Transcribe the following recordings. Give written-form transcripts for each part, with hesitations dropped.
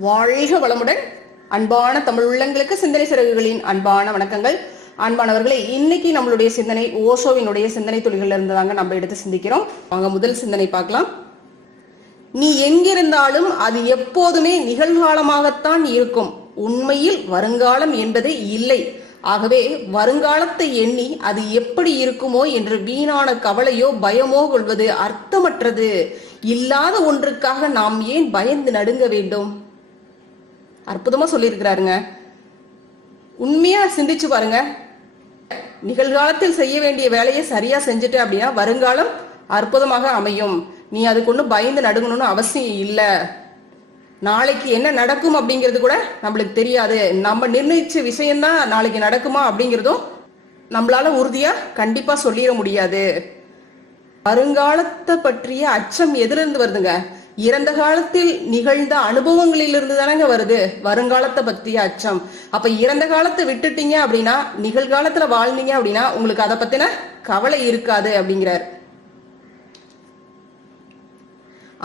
வாழ்க வளமுடன். அன்பான தமிழ் உள்ளங்களுக்கு சிந்தனை சிறகுகளின் அன்பான வணக்கங்கள். அன்பானவர்களே, இன்னைக்கு நம்மளுடைய சிந்தனை ஓஷோவினுடைய சிந்தனை துளிகள் இருந்ததாங்க நம்ம எடுத்து சிந்திக்கிறோம். வாங்க முதல் சிந்தனை பார்க்கலாம். நீ எங்கிருந்தாலும் அது எப்போதுமே நிகழ்காலமாகத்தான் இருக்கும். உண்மையில் வருங்காலம் என்பது இல்லை. ஆகவே வருங்காலத்தை எண்ணி அது எப்படி இருக்குமோ என்று வீணான கவலையோ பயமோ கொள்வது அர்த்தமற்றது. இல்லாத ஒன்றுக்காக நாம் ஏன் பயந்து நடுங்க வேண்டும்? அற்புதமா சொல்லியிருக்கிறாருங்க. உண்மையா சிந்திச்சு பாருங்க. நிகழ்காலத்தில் செய்ய வேண்டிய வேலையை சரியா செஞ்சுட்டு அப்படின்னா வருங்காலம் அற்புதமாக அமையும். நீ அதுக்கு ஒன்றும் பயந்து நடுங்கணும்னு அவசியம் இல்லை. நாளைக்கு என்ன நடக்கும் அப்படிங்கிறது கூட நம்மளுக்கு தெரியாது. நம்ம நிர்ணயிச்ச விஷயம்தான் நாளைக்கு நடக்குமா அப்படிங்கிறதும் நம்மளால உறுதியா கண்டிப்பா சொல்லிட முடியாது. வருங்காலத்தை பற்றிய அச்சம் எதிலிருந்து வருதுங்க? இறந்த காலத்தில் நிகழ்ந்த அனுபவங்களிலிருந்து தானங்க வருது வருங்காலத்தை பற்றிய அச்சம். அப்ப இறந்த காலத்தை விட்டுட்டீங்க அப்படின்னா நிகழ்காலத்துல வாழ்ந்தீங்க அப்படின்னா உங்களுக்கு அதை பத்தின கவலை இருக்காது அப்படிங்கிறார்.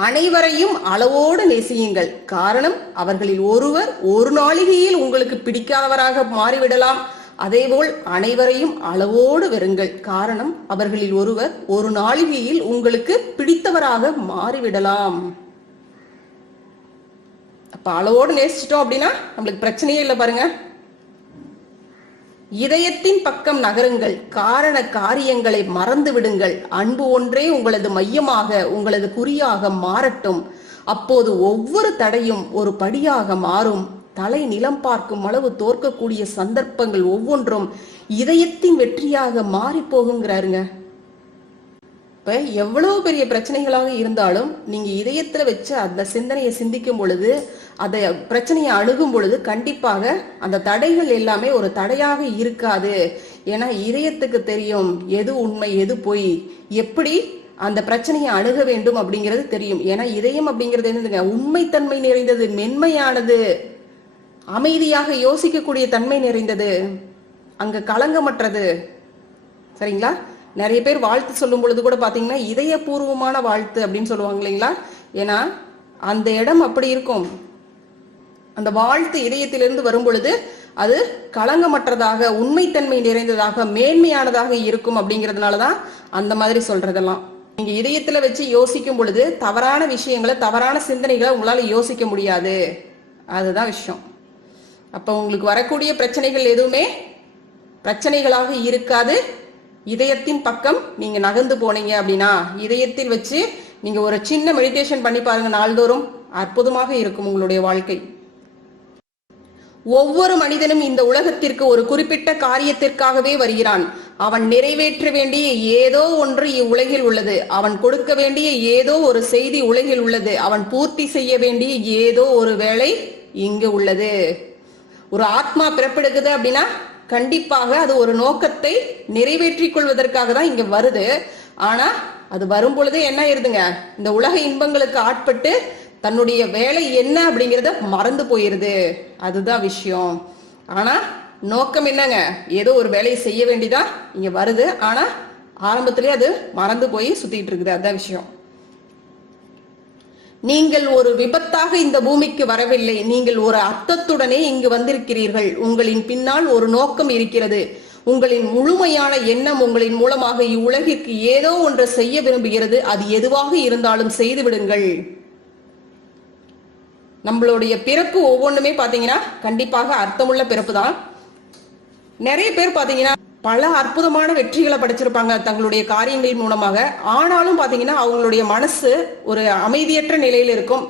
அனைவரையும் அளவோடு நேசியுங்கள். காரணம், அவர்களில் ஒருவர் ஒரு நாளிகையில் உங்களுக்கு பிடிக்காதவராக மாறிவிடலாம். அதேபோல் அனைவரையும் அளவோடு வெறுங்கள். காரணம், அவர்களில் ஒருவர் ஒரு நாளிகையில் உங்களுக்கு பிடித்தவராக மாறிவிடலாம். அப்ப அளவோடு நேசிச்சிட்டோம் அப்படின்னா நம்மளுக்கு பிரச்சனையே இல்லை பாருங்க. இதயத்தின் பக்கம் நகருங்கள். காரண காரியங்களை மறந்து விடுங்கள். அன்பு ஒன்றே உங்களது மையமாக உங்களது குறியாக மாறட்டும். அப்போது ஒவ்வொரு தடையும் ஒரு படியாக மாறும். தலை நிலம் பார்க்கும் அளவு தோற்கக்கூடிய சந்தர்ப்பங்கள் ஒவ்வொன்றும் இதயத்தின் வெற்றியாக மாறி போகுங்கிறாருங்க. இப்ப எவ்வளவு பெரிய பிரச்சனைகளாக இருந்தாலும் நீங்க இதயத்துல வச்சு அந்த சிந்தனையை சிந்திக்கும் பொழுது, அந்த பிரச்சனையை அணுகும் பொழுது கண்டிப்பாக அந்த தடைகள் எல்லாமே ஒரு தடையாக இருக்காது. ஏன்னா இதயத்துக்கு தெரியும் எது உண்மை எது பொய், எப்படி அந்த பிரச்சனையை அணுக வேண்டும் அப்படிங்கிறது தெரியும். ஏன்னா இதயம் அப்படிங்கிறது என்னதுங்க? உண்மைத்தன்மை நிறைந்தது, மென்மையானது, அமைதியாக யோசிக்கக்கூடிய தன்மை நிறைந்தது, அங்க களங்கமற்றது. சரிங்களா? நிறைய பேர் வாழ்த்து சொல்லும் பொழுது கூட பாத்தீங்கன்னா இதயபூர்வமான வாழ்த்து அப்படின்னு சொல்லுவாங்க இல்லைங்களா? ஏன்னா அந்த இடம் அப்படி இருக்கும். அந்த வாழ்த்து இதயத்திலிருந்து வரும் பொழுது அது களங்கமற்றதாக, உண்மைத்தன்மை நிறைந்ததாக, மேன்மையானதாக இருக்கும். அப்படிங்கிறதுனாலதான் அந்த மாதிரி சொல்றதெல்லாம். நீங்க இதயத்துல வச்சு யோசிக்கும் பொழுது தவறான விஷயங்களை, தவறான சிந்தனைகளை உங்களால யோசிக்க முடியாது. அதுதான் விஷயம். அப்ப உங்களுக்கு வரக்கூடிய பிரச்சனைகள் எதுவுமே பிரச்சனைகளாக இருக்காது. இதயத்தின் பக்கம் நீங்க நகர்ந்து போனீங்க அப்படின்னா, இதயத்தில் வச்சு நீங்க ஒரு சின்ன மெடிடேஷன் பண்ணி பாருங்க நாள்தோறும், அற்புதமாக இருக்கும் உங்களுடைய வாழ்க்கை. ஒவ்வொரு மனிதனும் இந்த உலகத்திற்கு ஒரு குறிப்பிட்ட காரியத்திற்காகவே வருகிறான். அவன் நிறைவேற்ற வேண்டிய ஏதோ ஒன்று இவ்வுலகில் உள்ளது. அவன் கொடுக்க வேண்டிய ஏதோ ஒரு செய்தி உலகில் உள்ளது. அவன் பூர்த்தி செய்ய வேண்டிய ஏதோ ஒரு வேலை இங்கு உள்ளது. ஒரு ஆத்மா பிறப்பெடுக்குது அப்படின்னா கண்டிப்பாக அது ஒரு நோக்கத்தை நிறைவேற்றிக் கொள்வதற்காக தான் இங்க வருது. ஆனா அது வரும் பொழுதே என்ன ஆயிருதுங்க? இந்த உலக இன்பங்களுக்கு ஆட்பட்டு தன்னுடைய வேலை என்ன அப்படிங்கறத மறந்து போயிருது. அதுதான் விஷயம். ஆனா நோக்கம் என்னங்க? ஏதோ ஒரு வேலையை செய்ய வேண்டிதான் இங்க வருது. ஆனா ஆரம்பத்திலேயே அது மறந்து போய் சுத்திட்டு இருக்குது. அதுதான் விஷயம். நீங்கள் ஒரு விபத்தாக இந்த பூமிக்கு வரவில்லை. நீங்கள் ஒரு அர்த்தத்துடனே இங்கு வந்திருக்கிறீர்கள். உங்களின் பின்னால் ஒரு நோக்கம் இருக்கிறது. உங்களின் முழுமையான எண்ணம் உங்களின் மூலமாக இவ்வுலகிற்கு ஏதோ ஒன்று செய்ய விரும்புகிறது. அது எதுவாக இருந்தாலும் செய்து விடுங்கள். நம்மளுடைய பிறப்பு ஒவ்வொன்றுமே பாத்தீங்கன்னா கண்டிப்பாக அர்த்தமுள்ள பிறப்பு தான். நிறைய பேர் பாத்தீங்கன்னா பல அற்புதமான வெற்றிகளை படைச்சிருப்பாங்க தங்களுடைய காரியங்களின் மூலமாக. ஆனாலும் பாத்தீங்கன்னா அவங்களுடைய மனசு ஒரு அமைதியற்ற நிலையில இருக்கும்.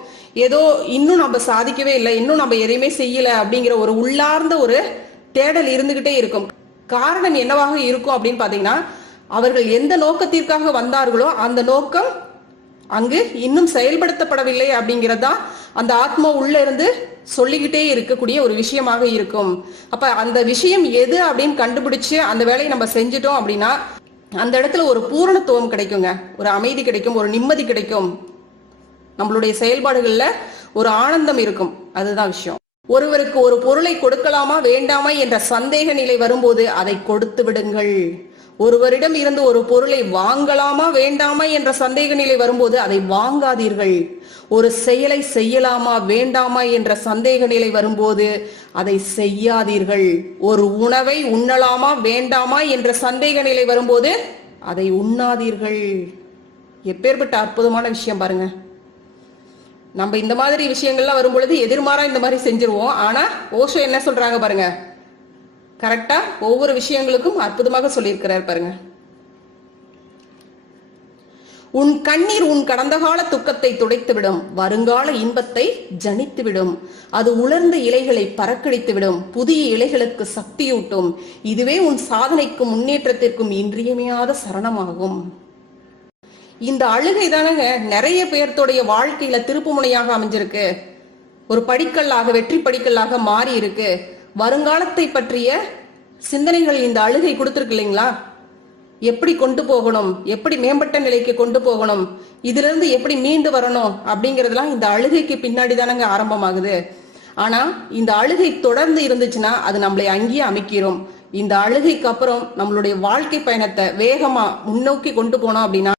ஏதோ இன்னும் நம்ம சாதிக்கவே இல்லை, இன்னும் நம்ம எதையுமே செய்யல அப்படிங்கிற ஒரு உள்ளார்ந்த ஒரு தேடல் இருந்துகிட்டே இருக்கும். காரணம் என்னவாக இருக்கும் அப்படின்னு பாத்தீங்கன்னா, அவர்கள் எந்த நோக்கத்திற்காக வந்தார்களோ அந்த நோக்கம் அங்கு இன்னும் செயல்படுத்தப்படவில்லை அப்படிங்கறதுதான் அந்த ஆத்மா உள்ள இருந்து சொல்லிக்கிட்டே இருக்கக்கூடிய ஒரு விஷயமாக இருக்கும். அப்ப அந்த விஷயம் எது அப்படின்னு கண்டுபிடிச்சு அந்த வேலையை நம்ம செஞ்சுட்டோம் அப்படின்னா அந்த இடத்துல ஒரு பூரணத்துவம் கிடைக்குங்க, ஒரு அமைதி கிடைக்கும், ஒரு நிம்மதி கிடைக்கும். நம்மளுடைய செயல்பாடுகள்ல ஒரு ஆனந்தம் இருக்கும். அதுதான் விஷயம். ஒருவருக்கு ஒரு பொருளை கொடுக்கலாமா வேண்டாமா என்ற சந்தேக நிலை வரும்போது அதை கொடுத்து விடுங்கள். ஒருவரிடம் இருந்து ஒரு பொருளை வாங்கலாமா வேண்டாமா என்ற சந்தேக நிலை வரும்போது அதை வாங்காதீர்கள். ஒரு செயலை செய்யலாமா வேண்டாமா என்ற சந்தேக நிலை வரும்போது அதை செய்யாதீர்கள். ஒரு உணவை உண்ணலாமா வேண்டாமா என்ற சந்தேக நிலை வரும்போது அதை உண்ணாதீர்கள். எப்பேற்பட்ட அற்புதமான விஷயம் பாருங்க. நம்ம இந்த மாதிரி விஷயங்கள்லாம் வரும்பொழுது எதிர்மாறா இந்த மாதிரி செஞ்சிருவோம். ஆனா ஓஷோ என்ன சொல்றாங்க பாருங்க, கரெக்டா ஒவ்வொரு விஷயங்களுக்கும் அற்புதமாக சொல்லியிருக்கிறார் பாருங்க. உன் கண்ணீர் உன் கடந்த கால துக்கத்தை துடைத்துவிடும், வருங்கால இன்பத்தை ஜனித்துவிடும். அது உலர்ந்த இலைகளை பறக்கடித்துவிடும், புதிய இலைகளுக்கு சக்தியூட்டும். இதுவே உன் சாதனைக்கும் முன்னேற்றத்திற்கும் இன்றியமையாத சரணமாகும். இந்த அழுகை தானங்க நிறைய பேர்த்தோடைய வாழ்க்கையில திருப்பு முனையாக அமைஞ்சிருக்கு. ஒரு படிக்கல்லாக, வெற்றி படிக்கல்லாக மாறி இருக்கு. வருங்காலத்தை பற்றிய சிந்தனைகள் இந்த அழுகை கொடுத்திருக்கு இல்லைங்களா? எப்படி கொண்டு போகணும், எப்படி மேம்பட்ட நிலைக்கு கொண்டு போகணும், இதுல இருந்து எப்படி மீண்டு வரணும் அப்படிங்கறதுலாம் இந்த அழுகைக்கு பின்னாடி தானங்க ஆரம்பமாகுது. ஆனா இந்த அழுகை தொடர்ந்து இருந்துச்சுன்னா அது நம்மளை அங்கேயே அமைக்கிறோம். இந்த அழுகைக்கு அப்புறம் நம்மளுடைய வாழ்க்கை பயணத்தை வேகமா முன்னோக்கி கொண்டு போனோம் அப்படின்னா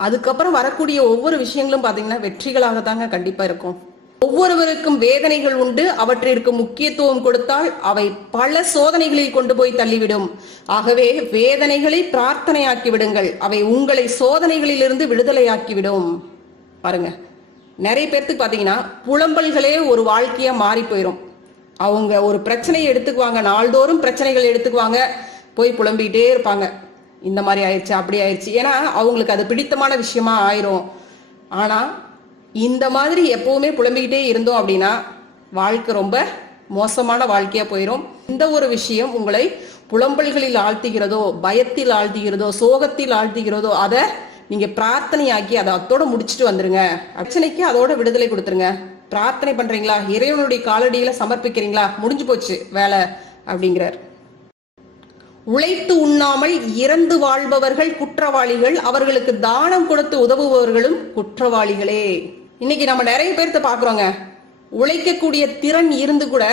அதுக்கப்புறம் வரக்கூடிய ஒவ்வொரு விஷயங்களும் பாத்தீங்கன்னா வெற்றிகளாக தாங்க கண்டிப்பா இருக்கும். ஒவ்வொருவருக்கும் வேதனைகள் உண்டு. அவற்றிற்கு முக்கியத்துவம் கொடுத்தால் அவை பல சோதனைகளில் கொண்டு போய் தள்ளிவிடும். ஆகவே வேதனைகளை பிரார்த்தனையாக்கி விடுங்கள், அவை உங்களை சோதனைகளிலிருந்து விடுதலையாக்கிவிடும். பாருங்க, நிறைய பேர்த்துக்கு பாத்தீங்கன்னா புலம்பல்களே ஒரு வாழ்க்கையா மாறி போயிடும். அவங்க ஒரு பிரச்சனையை எடுத்துக்குவாங்க, நாள்தோறும் பிரச்சனைகள் எடுத்துக்குவாங்க, போய் புலம்பிக்கிட்டே இருப்பாங்க. இந்த மாதிரி ஆயிடுச்சு, அப்படி ஆயிடுச்சு. ஏன்னா அவங்களுக்கு அது பிடித்தமான விஷயமா ஆயிரும். ஆனா இந்த மாதிரி எப்பவுமே புலம்பிக்கிட்டே இருந்தோம் அப்படின்னா வாழ்க்கை ரொம்ப மோசமான வாழ்க்கையா போயிடும். இந்த ஒரு விஷயம் உங்களை புலம்பல்களில் ஆழ்த்துகிறதோ, பயத்தில் ஆழ்த்துகிறதோ, சோகத்தில் ஆழ்த்துகிறதோ, அதை நீங்க பிரார்த்தனையாக்கி அதை அத்தோட முடிச்சுட்டு வந்துருங்க. பிரச்சனைக்கு அதோட விடுதலை கொடுத்துருங்க. பிரார்த்தனை பண்றீங்களா, இறைவனுடைய காலடியில சமர்ப்பிக்கிறீங்களா, முடிஞ்சு போச்சு வேலை அப்படிங்கிறார். உழைத்து உண்ணாமல் இறந்து வாழ்பவர்கள் குற்றவாளிகள், அவர்களுக்கு தானம் கொடுத்து உதவுபவர்களும் குற்றவாளிகளே. இன்னைக்கு நம்ம நிறைய பேர்த்த பாக்குறோங்க, உழைக்கக்கூடிய திறன் இருந்து கூட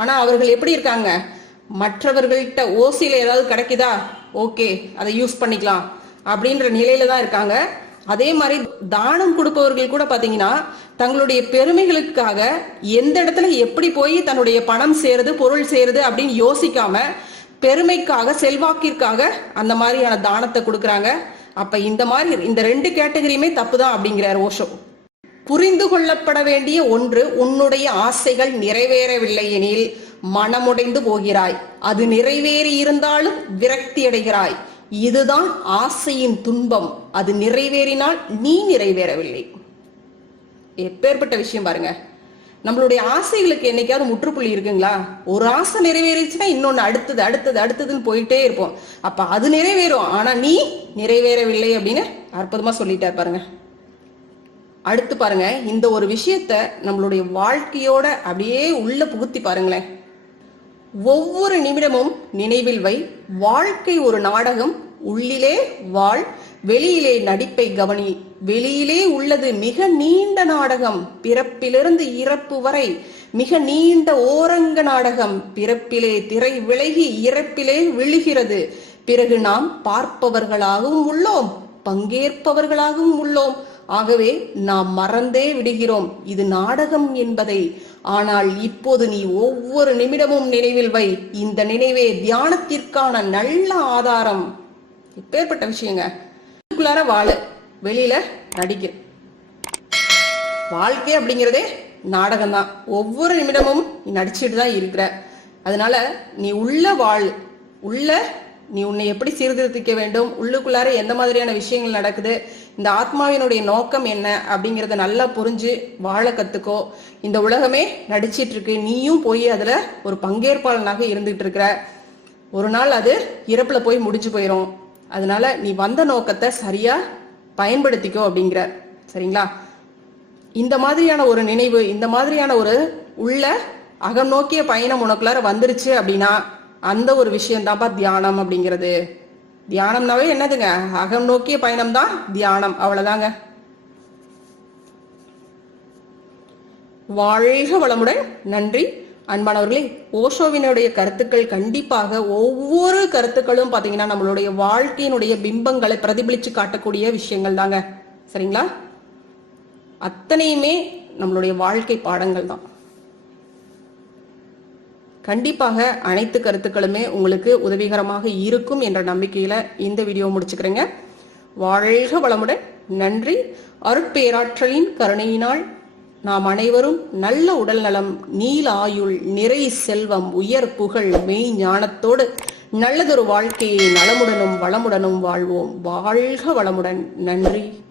ஆனா அவர்கள் எப்படி இருக்காங்க, மற்றவர்கள்ட்ட ஓசியில ஏதாவது கிடைக்குதா, ஓகே அதை யூஸ் பண்ணிக்கலாம் அப்படின்ற நிலையில தான் இருக்காங்க. அதே மாதிரி தானம் கொடுப்பவர்கள் கூட பாத்தீங்கன்னா தங்களுடைய பெருமைகளுக்காக எந்த இடத்துல எப்படி போய் தன்னுடைய பணம் சேருது, பொருள் சேருது அப்படின்னு யோசிக்காம பெருமைக்காக, செல்வாக்கிற்காக அந்த மாதிரியான தானத்தை கொடுக்கறாங்க. அப்ப இந்த மாதிரி இந்த ரெண்டு கேட்டகரியுமே தப்புதான் அப்படிங்கிறார் ஓஷோ. புரிந்து கொள்ளப்பட வேண்டிய ஒன்று, உன்னுடைய ஆசைகள் நிறைவேறவில்லை எனில் மனமுடைந்து போகிறாய், அது நிறைவேறி இருந்தாலும் விரக்தி அடைகிறாய். இதுதான் ஆசையின் துன்பம். அது நிறைவேறினால் நீ நிறைவேறவில்லை. எப்பேற்பட்ட விஷயம் பாருங்க. நம்மளுடைய ஆசைகளுக்கு என்னைக்காவது முற்றுப்புள்ளி இருக்குங்களா? ஒரு ஆசை நிறைவேறிச்சுன்னா இன்னொன்னு அடுத்தது அடுத்தது அடுத்ததுன்னு போயிட்டே இருப்போம். அப்ப அது நிறைவேறும், ஆனா நீ நிறைவேறவில்லை அப்படின்னு அற்புதமா சொல்லிட்டார் பாருங்க. அடுத்து பாருங்க, இந்த ஒரு விஷயத்த நம்மளுடைய வாழ்க்கையோட அப்படியே உள்ள புகுத்தி பாருங்களேன். ஒவ்வொரு நிமிடமும் நினைவில் வை, வாழ்க்கை ஒரு நாடகம், உள்ளிலே வாழ், வெளியிலே நடிப்பை கவனி. வெளியிலே உள்ளது மிக நீண்ட நாடகம், பிறப்பிலிருந்து இறப்பு வரை மிக நீண்ட ஓரங்க நாடகம். பிறப்பிலே திரை விலகி இறப்பிலே விழுகிறது. பிறகு நாம் பார்ப்பவர்களாகவும் உள்ளோம், பங்கேற்பவர்களாகவும் உள்ளோம். ஆகவே நாம் மறந்தே விடுகிறோம் இது நாடகம் என்பதை. ஆனால் இப்போது நீ ஒவ்வொரு நிமிடமும் நினைவில் வை. இந்த நினைவே தியானத்திற்கான நல்ல ஆதாரம். இப்பேற்பட்ட விஷயங்க. உள்ளுக்குள்ளார வாழ, வெளியில நடிக்க. வாழ்க்கை அப்படிங்கிறதே நாடகம் தான். ஒவ்வொரு நிமிடமும் நீ நடிச்சுட்டு தான் இருக்கிற. அதனால நீ உள்ள வாழ், உள்ள நீ உன்னை எப்படி சீர்திருத்திக்க வேண்டும், உள்ளுக்குள்ளார எந்த மாதிரியான விஷயங்கள் நடக்குது, இந்த ஆத்மாவினுடைய நோக்கம் என்ன அப்படிங்கறத நல்லா புரிஞ்சு வாழ கத்துக்கோ. இந்த உலகமே நடிச்சிட்டு இருக்கு, நீயும் போய் அதுல ஒரு பங்கேற்பாளனாக இருந்துட்டு இருக்கிற. ஒரு நாள் அது இறப்புல போய் முடிஞ்சு போயிடும். அதனால நீ வந்த நோக்கத்தை சரியா பயன்படுத்திக்கோ அப்படிங்கிறார். சரிங்களா? இந்த மாதிரியான ஒரு நினைவு, இந்த மாதிரியான ஒரு உள்ள அகம் நோக்கிய பயணம் உனக்குள்ளார வந்துருச்சு அப்படின்னா அந்த ஒரு விஷயம் தான்ப்பா தியானம் அப்படிங்கிறது. தியானம்னாவே என்னதுங்க, அகம் நோக்கிய பயணம் தான் தியானம். அவ்வளவுதாங்க. வாழ்க வளமுடன். நன்றி. அன்பானவர்களே, ஓஷோவினுடைய கருத்துக்கள் கண்டிப்பாக ஒவ்வொரு கருத்துக்களும் பாத்தீங்கன்னா நம்மளுடைய வாழ்க்கையினுடைய பிம்பங்களை பிரதிபலிச்சு காட்டக்கூடிய விஷயங்கள் தாங்க. சரிங்களா? அத்தனையுமே நம்மளுடைய வாழ்க்கை பாடங்கள் தான். கண்டிப்பாக அனைத்து கருத்துக்களுமே உங்களுக்கு உதவிகரமாக இருக்கும் என்ற நம்பிக்கையில இந்த வீடியோ முடிச்சுக்கிறேங்க. வாழ்க வளமுடன். நன்றி. அருட்பேராற்றலின் கருணையினால் நாம் அனைவரும் நல்ல உடல் நலம், நீல ஆயுள், நிறை செல்வம், உயர் புகழ், மெய் ஞானத்தோடு நல்லதொரு வாழ்க்கையை நலமுடனும் வளமுடனும் வாழ்வோம். வாழ்க வளமுடன். நன்றி.